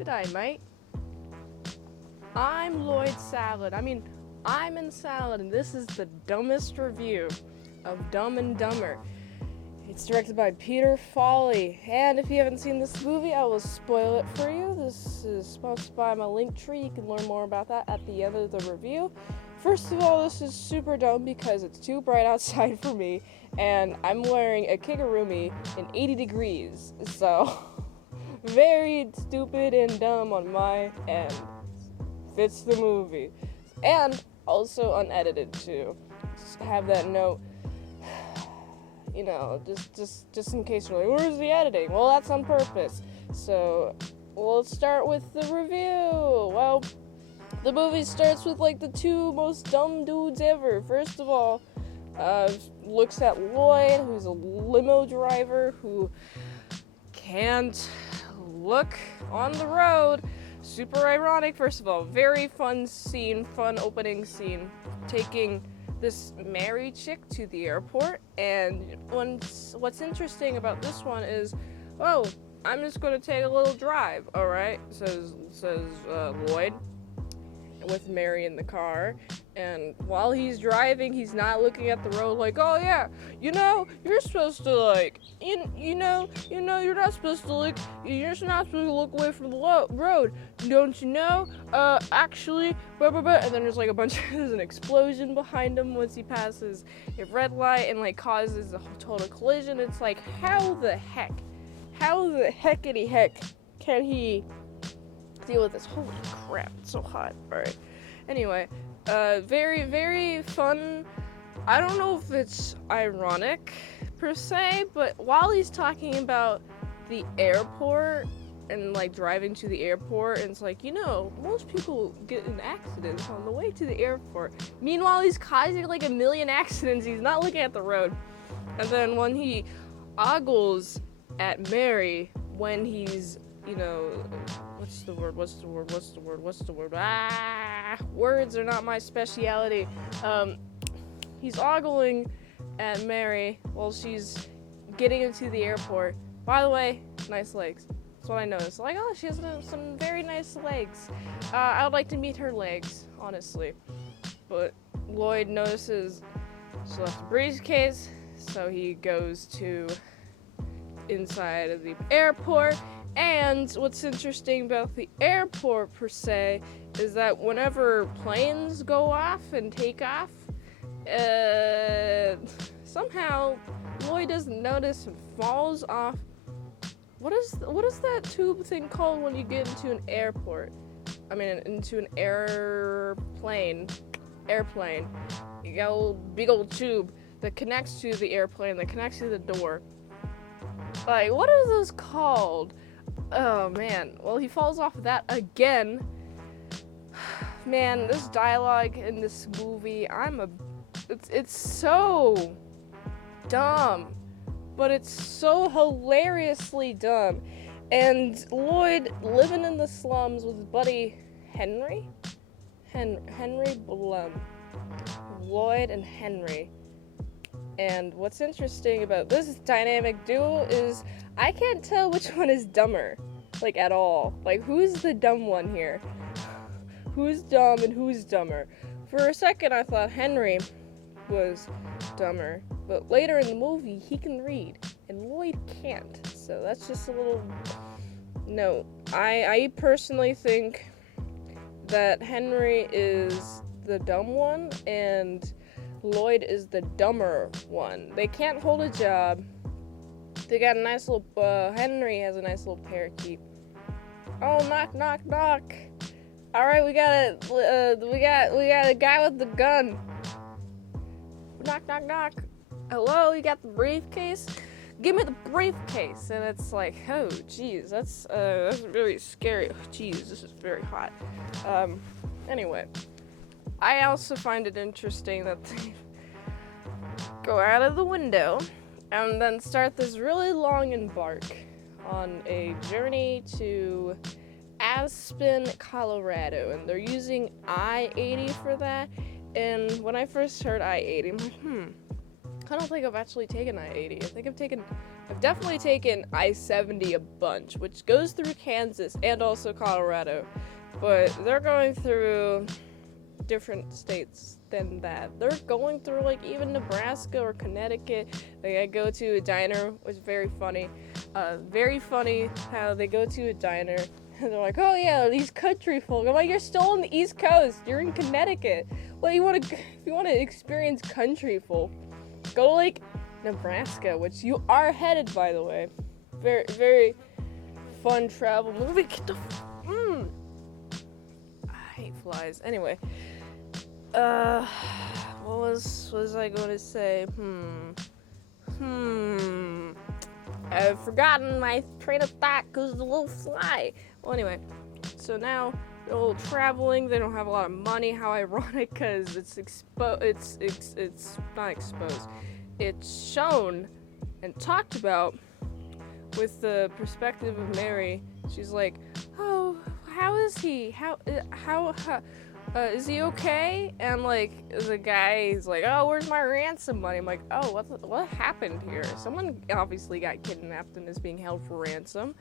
G'day, mate. I'm Lloyd Salad. I'm in Salad, and this is the dumbest review of Dumb and Dumber. It's directed by Peter Foley, and if you haven't seen this movie, I will spoil it for you. This is sponsored by my link tree. You can learn more about that at the end of the review. First of all, this is super dumb because it's too bright outside for me, and I'm wearing a kigurumi in 80 degrees, so very stupid and dumb on my end. Fits the movie. And also unedited too. Just have that note. You know, just in case you're like, where's the editing? Well, that's on purpose. So, let's start with the review. Well, the movie starts with like the two most dumb dudes ever. First of all, looks at Lloyd, who's a limo driver who can't look on the road. Super ironic, first of all. Very fun opening scene, taking this Mary chick to the airport, and what's interesting about this one is, oh, I'm just gonna take a little drive, alright, says Lloyd, with Mary in the car, and while he's driving, he's not looking at the road like, oh yeah, you're supposed to like, you're not supposed to look, you're not supposed to look away from the road, don't you know? Actually, blah, blah, blah. And then there's like there's an explosion behind him once he passes a red light and like causes a total collision. It's like, how the heckity heck can he deal with this? Holy crap, it's so hot. Alright. Anyway, very, very fun. I don't know if it's ironic per se, but while he's talking about the airport and like driving to the airport, and it's like, most people get in accidents on the way to the airport. Meanwhile, he's causing like a million accidents. He's not looking at the road. And then when he ogles at Mary, when he's, what's the word? Words are not my speciality. He's ogling at Mary while she's getting into the airport. By the way, nice legs. That's what I noticed. Like, oh, she has some very nice legs. I would like to meet her legs, honestly. But Lloyd notices she left a briefcase, so he goes to inside of the airport. And what's interesting about the airport per se is that whenever planes go off and take off, somehow Lloyd doesn't notice and falls off. What is that tube thing called when you get into an airport? Into an airplane. You got a little big old tube that connects to the airplane, that connects to the door. Like, what are those called? Oh man. Well, he falls off of that again. Man, this dialogue in this movie, it's so dumb, but it's so hilariously dumb. And Lloyd living in the slums with his buddy Henry Blum. Lloyd and Henry. And what's interesting about this dynamic duo is I can't tell which one is dumber, like, at all. Like, who's the dumb one here? Who's dumb and who's dumber? For a second, I thought Henry was dumber, but later in the movie, he can read, and Lloyd can't. So that's just a little note. I personally think that Henry is the dumb one, and Lloyd is the dumber one. They can't hold a job. They got a nice little, Henry has a nice little parakeet. Oh, knock, knock, knock. Alright, we got a guy with the gun. Knock, knock, knock. Hello, you got the briefcase? Give me the briefcase. And it's like, oh, geez, that's really scary. Oh, geez, this is very hot. Anyway. I also find it interesting that they go out of the window and then start this really long embark on a journey to Aspen, Colorado, and they're using I-80 for that. And when I first heard I-80, I'm like, I don't think I've actually taken I-80. I think I've taken I've definitely taken I-70 a bunch, which goes through Kansas and also Colorado, but they're going through different states than that. They're going through like even Nebraska or Connecticut. They go to a diner, which is very funny. Very funny how they go to a diner and they're like, oh yeah, these country folk. I'm like, you're still on the East Coast. You're in Connecticut. Well, if you want to experience country folk, go to like Nebraska, which you are headed, by the way. Very, very fun travel movie. Get the I hate flies. Anyway, what was I going to say? I've forgotten my train of thought because the little fly. Well, anyway, so now they're all traveling. They don't have a lot of money. How ironic, because it's not exposed. It's shown and talked about with the perspective of Mary. She's like, oh, how is he? How is he okay? And like the guy is like, oh, where's my ransom money? I'm like, oh, what happened here? Someone obviously got kidnapped and is being held for ransom.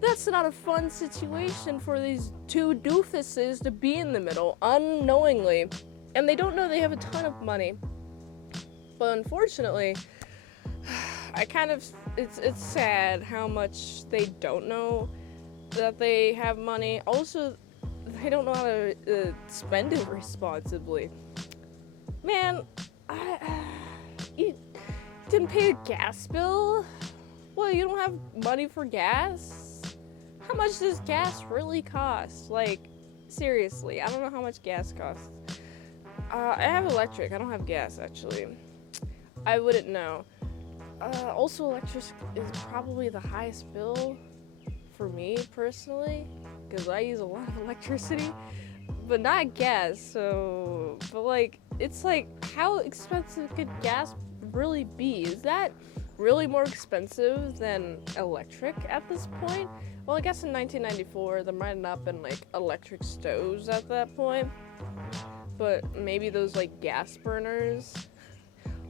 That's not a fun situation for these two doofuses to be in the middle unknowingly, and they don't know they have a ton of money. But unfortunately, it's sad how much they don't know that they have money. Also, they don't know how to spend it responsibly. Man, you didn't pay the gas bill? Well, you don't have money for gas? How much does gas really cost? Like, seriously, I don't know how much gas costs. I have electric. I don't have gas, actually. I wouldn't know. Also, electric is probably the highest bill for me, personally, because I use a lot of electricity, but not gas, so, but like, it's like, how expensive could gas really be? Is that really more expensive than electric at this point? Well, I guess in 1994, there might have not been, like, electric stoves at that point, but maybe those, like, gas burners.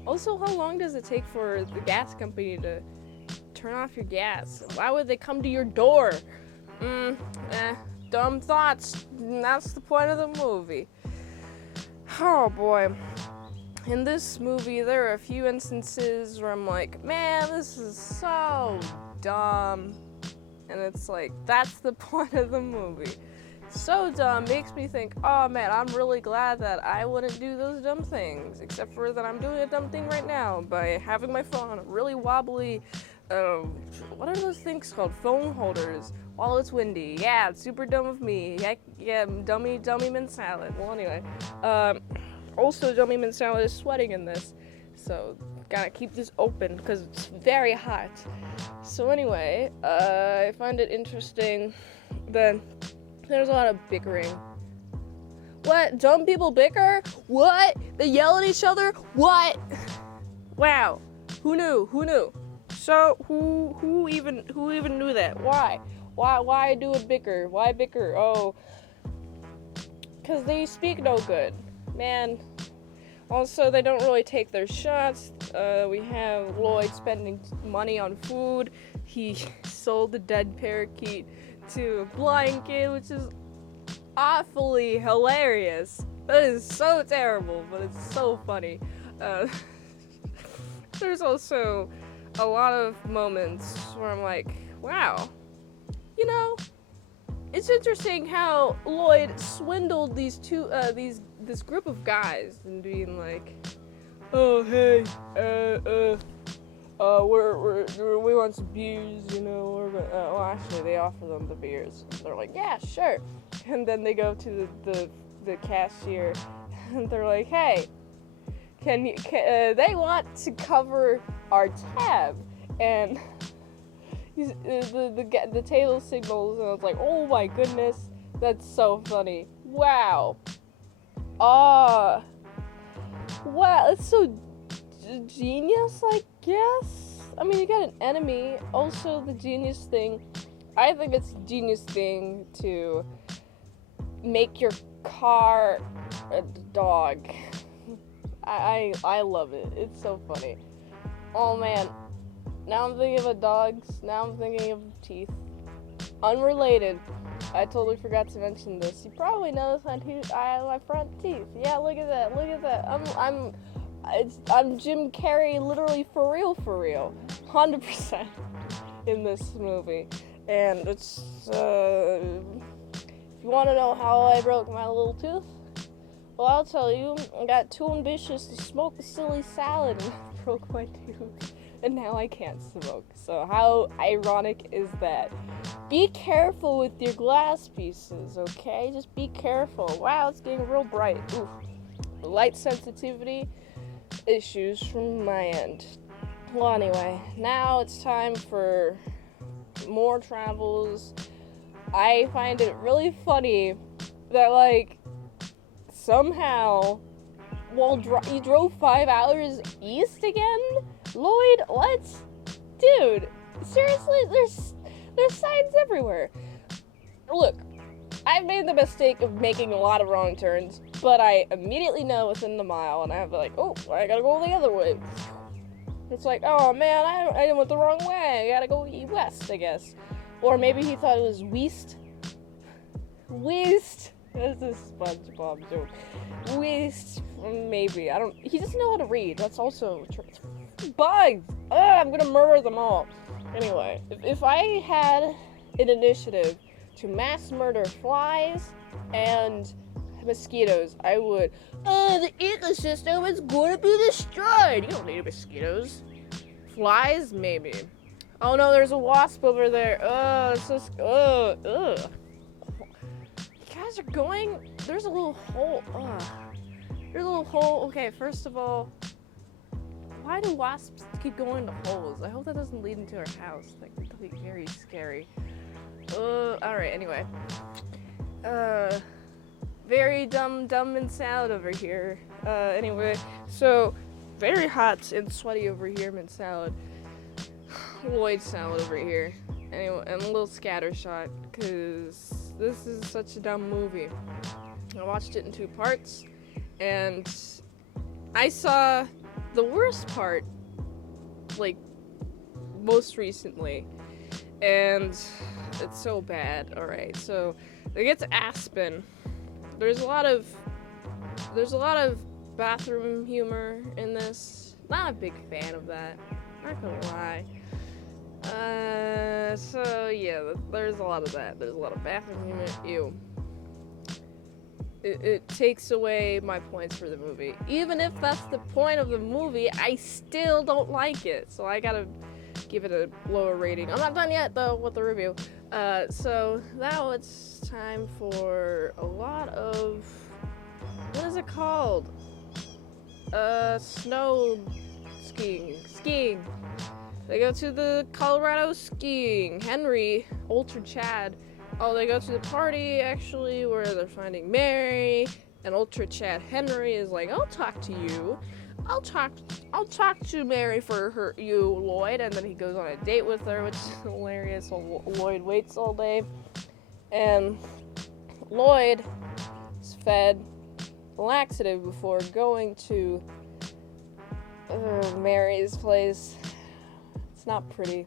Also, how long does it take for the gas company to turn off your gas? Why would they come to your door? Dumb thoughts. That's the point of the movie. Oh boy. In this movie, there are a few instances where I'm like, man, this is so dumb. And it's like, that's the point of the movie. So dumb, makes me think, oh man, I'm really glad that I wouldn't do those dumb things, except for that I'm doing a dumb thing right now by having my phone on a really wobbly, what are those things called? Phone holders, while it's windy. Yeah, it's super dumb of me. Yeah, dummy mint salad. Well, anyway, also dummy mint salad is sweating in this, so gotta keep this open because it's very hot. So anyway, I find it interesting that there's a lot of bickering. What? Dumb people bicker? What? They yell at each other? What? Wow. Who knew? So who even knew that? Why do a bicker? Why bicker? Oh, cause they speak no good, man. Also, they don't really take their shots. We have Lloyd spending money on food. He sold the dead parakeet to a blind kid, which is awfully hilarious. That is so terrible, but it's so funny. There's also a lot of moments where I'm like, wow, you know, it's interesting how Lloyd swindled these this group of guys and being like, oh hey, we want some beers, you know, well, actually, they offer them the beers. They're like, yeah, sure. And then they go to the cashier, and they're like, hey, they want to cover our tab. And the table signals, and I was like, oh my goodness, that's so funny. Wow. Wow, that's so genius, I guess. I mean, you got an enemy. Also, the genius thing, I think it's a genius thing to make your car a dog. I love it. It's so funny. Oh man, Now I'm thinking of dogs. Now I'm thinking of teeth. Unrelated. I totally forgot to mention this. You probably noticed my front teeth. Yeah, look at that. Look at that. I'm Jim Carrey, literally for real, 100% in this movie. And it's if you want to know how I broke my little tooth, well, I'll tell you. I got too ambitious to smoke a silly salad and broke my tooth. And now I can't smoke. So how ironic is that? Be careful with your glass pieces, okay? Just be careful. Wow, it's getting real bright. Oof. Light sensitivity issues from my end. Well, anyway, now it's time for more travels. I find it really funny that, like, somehow, you drove 5 hours east again? Lloyd, what? Dude, seriously, there's signs everywhere. Look, I've made the mistake of making a lot of wrong turns, but I immediately know within the mile, and I'm like, oh, I gotta go the other way. It's like, oh man, I went the wrong way. I gotta go west, I guess. Or maybe he thought it was west. West. That's a SpongeBob joke. West. Maybe. He doesn't know how to read. That's also true. Bugs! Ugh, I'm gonna murder them all. Anyway, if I had an initiative to mass murder flies and mosquitoes, I would. The ecosystem is going to be destroyed. You don't need mosquitoes. Flies, maybe. Oh no, there's a wasp over there. It's just. Ugh. You guys are going. There's a little hole. There's a little hole. Okay, first of all, why do wasps keep going to holes? I hope that doesn't lead into our house. Like, that'd be very scary. Alright, anyway. Very dumb and salad over here. Anyway, so, very hot and sweaty over here, mint salad. Lloyd salad over here. Anyway, and a little scattershot, because this is such a dumb movie. I watched it in 2 parts, and I saw the worst part, like, most recently, and it's so bad. Alright, so they get to Aspen. There's a lot of bathroom humor in this. Not a big fan of that, not gonna lie. So yeah, there's a lot of that. There's a lot of bathroom humor. Ew. It takes away my points for the movie. Even if that's the point of the movie, I still don't like it. So I gotta give it a lower rating. I'm not done yet, though, with the review. So now it's time for a lot of... What is it called? Snow skiing. Skiing. They go to the Colorado skiing. Henry, Ultra Chad. Oh, they go to the party, actually, where they're finding Mary, and Ultra Chad Henry is like, I'll talk to you. I'll talk to Mary for you, Lloyd, and then he goes on a date with her, which is hilarious. So Lloyd waits all day, and Lloyd is fed a laxative before going to Mary's place. It's not pretty.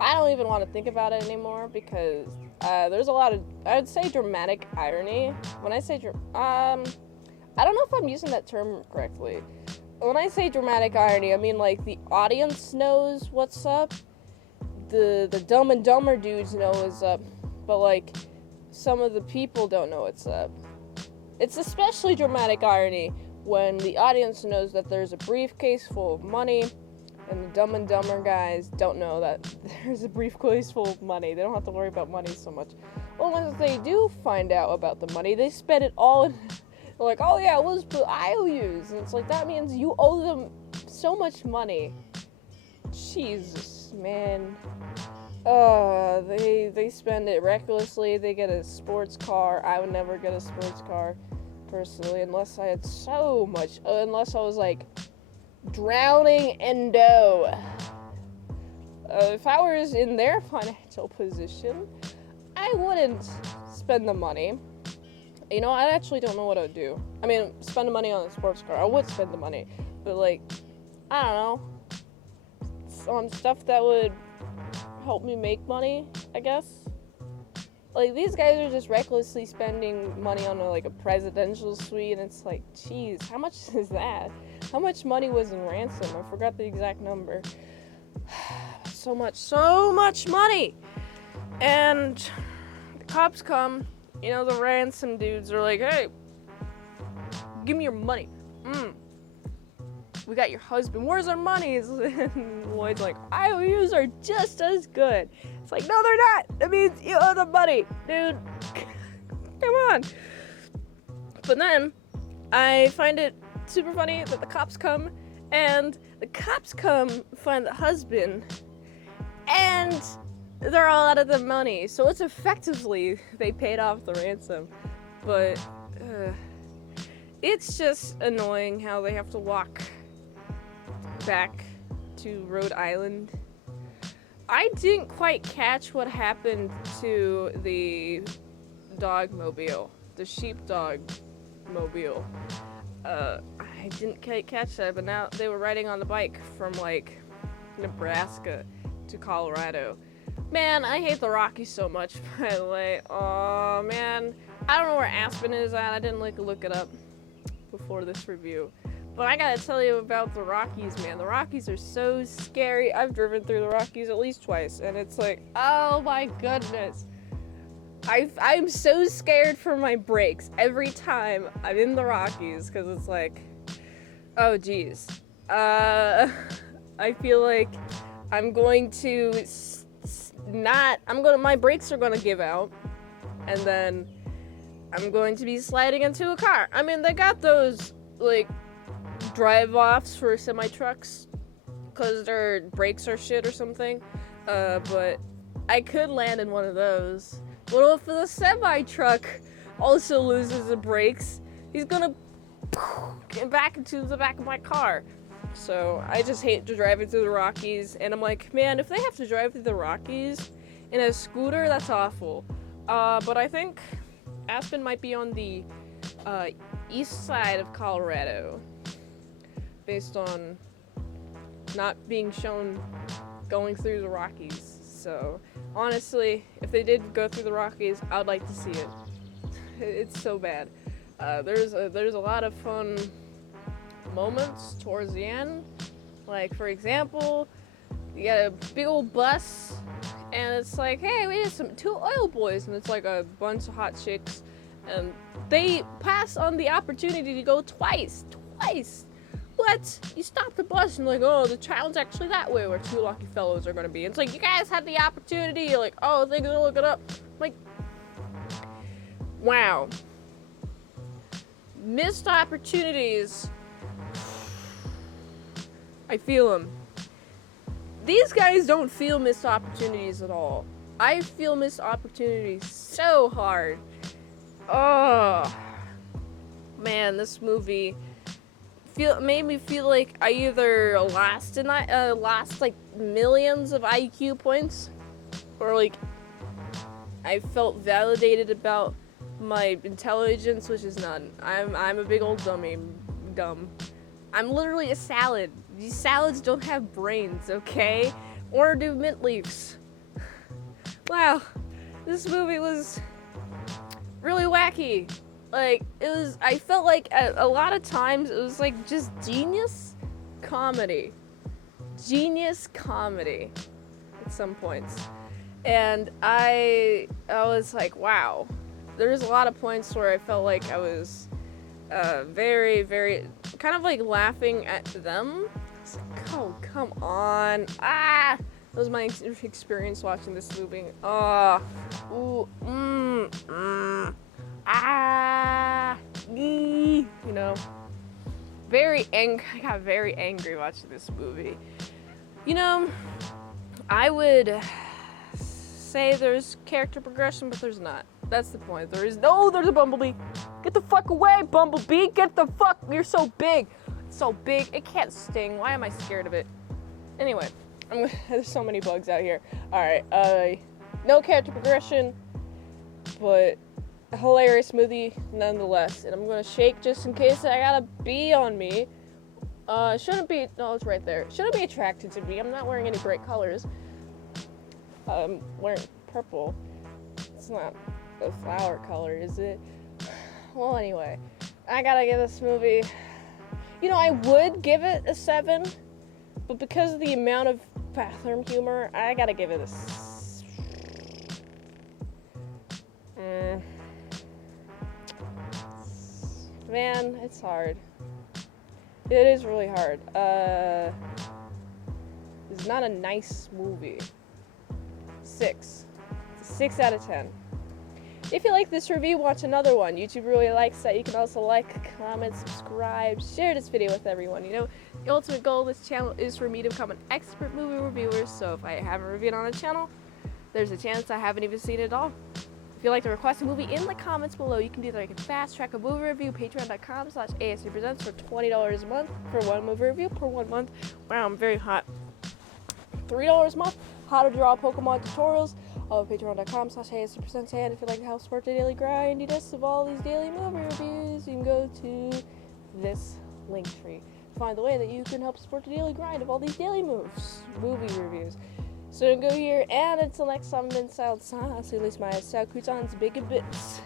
I don't even want to think about it anymore because there's a lot of, I would say, dramatic irony. When I say, I don't know if I'm using that term correctly. When I say dramatic irony, I mean, like, the audience knows what's up. The Dumb and Dumber dudes know what's up. But, like, some of the people don't know what's up. It's especially dramatic irony when the audience knows that there's a briefcase full of money, and the Dumb and Dumber guys don't know that there's a briefcase full of money. They don't have to worry about money so much. Well, once they do find out about the money, they spend it all in... They're like, oh yeah, we'll just put IOUs. And it's like, that means you owe them so much money. Jesus, man. They spend it recklessly. They get a sports car. I would never get a sports car, personally, unless I had so much... unless I was, like, drowning in dough. If I was in their financial position, I wouldn't spend the money. You know, I actually don't know what I would do. I mean, spend the money on a sports car. I would spend the money, but, like, I don't know, on stuff that would help me make money, I guess. Like, these guys are just recklessly spending money on a presidential suite, and it's like, geez, how much is that? How much money was in ransom? I forgot the exact number. So much money! And the cops come, the ransom dudes are like, hey, give me your money. We got your husband. Where's our money? And Lloyd's like, IOUs are just as good. It's like, no, they're not. That means you owe the money, dude. Come on. But then I find it super funny that the cops come, and the cops come find the husband, and they're all out of the money. So it's effectively they paid off the ransom. But it's just annoying how they have to walk back to Rhode Island. I didn't quite catch what happened to the dog-mobile, the sheepdog mobile. I didn't quite catch that, but now they were riding on the bike from Nebraska to Colorado. Man, I hate the Rockies so much, by the way. Oh man, I don't know where Aspen is at. I didn't look it up before this review. But I gotta tell you about the Rockies, man. The Rockies are so scary. I've driven through the Rockies at least twice, and it's like, oh my goodness. I'm so scared for my brakes every time I'm in the Rockies, because it's like, oh geez. I feel like I'm going to my brakes are gonna give out, and then I'm going to be sliding into a car. I mean, they got those, drive-offs for semi-trucks because their brakes are shit or something, but I could land in one of those. What if the semi-truck also loses the brakes? He's gonna get back into the back of my car. So I just hate driving through the Rockies, and I'm like, man, if they have to drive through the Rockies in a scooter, that's awful. But I think Aspen might be on the east side of Colorado, based on not being shown going through the Rockies. So honestly, if they did go through the Rockies, I would like to see it. It's so bad. There's a lot of fun moments towards the end. Like, for example, you got a big old bus, and it's like, hey, we need two oil boys, and it's like a bunch of hot chicks, and they pass on the opportunity to go twice. What? You stop the bus and oh, the town's actually that way where two lucky fellows are gonna be. It's like, you guys had the opportunity. You're like, oh, they're gonna look it up. Like, wow. Missed opportunities. I feel them. These guys don't feel missed opportunities at all. I feel missed opportunities so hard. Oh, man, this movie made me feel like I either lost millions of IQ points, or I felt validated about my intelligence, which is none. I'm a big old dumb. I'm literally a salad. These salads don't have brains, okay? Or do mint leaves. Wow, this movie was really wacky. I felt like a lot of times it was just genius comedy at some points. And I was like, wow. There's a lot of points where I felt like I was very, very kind of laughing at them. I was like, oh, come on. That was my experience watching this movie. Very angry. I got very angry watching this movie. I would say there's character progression, but there's not. That's the point. There's a bumblebee. Get the fuck away, bumblebee. Get the fuck. You're so big. It's so big. It can't sting. Why am I scared of it? Anyway, there's so many bugs out here. Alright, no character progression, but a hilarious movie nonetheless. And I'm gonna shake just in case I got a bee on me. Shouldn't be, no, it's right there. Shouldn't be attracted to me. I'm not wearing any bright colors. I'm wearing purple. It's not a flower color, is it? Well, anyway, I gotta give this movie, you know, I would give it a 7, but because of the amount of bathroom humor, I gotta give it a Man, it's hard. It is really hard. It's not a nice movie. 6. It's a 6 out of 10. If you like this review, watch another one. YouTube really likes that. You can also like, comment, subscribe, share this video with everyone. You know, the ultimate goal of this channel is for me to become an expert movie reviewer, so if I haven't reviewed on a channel, there's a chance I haven't even seen it at all. If you'd like to request a movie in the comments below, you can do that. You can fast track a movie review, patreon.com/ASEPresents for $20 a month for one movie review per 1 month. Wow, I'm very hot. $3 a month, how to draw Pokemon tutorials, patreon.com/ASEPresents. And if you'd like to help support the daily grindiness of all these daily movie reviews, you can go to this link tree to find the way that you can help support the daily grind of all these daily movie reviews. So go here, and until next time, I'm in Silent Silence, at least my sound croutons big bits.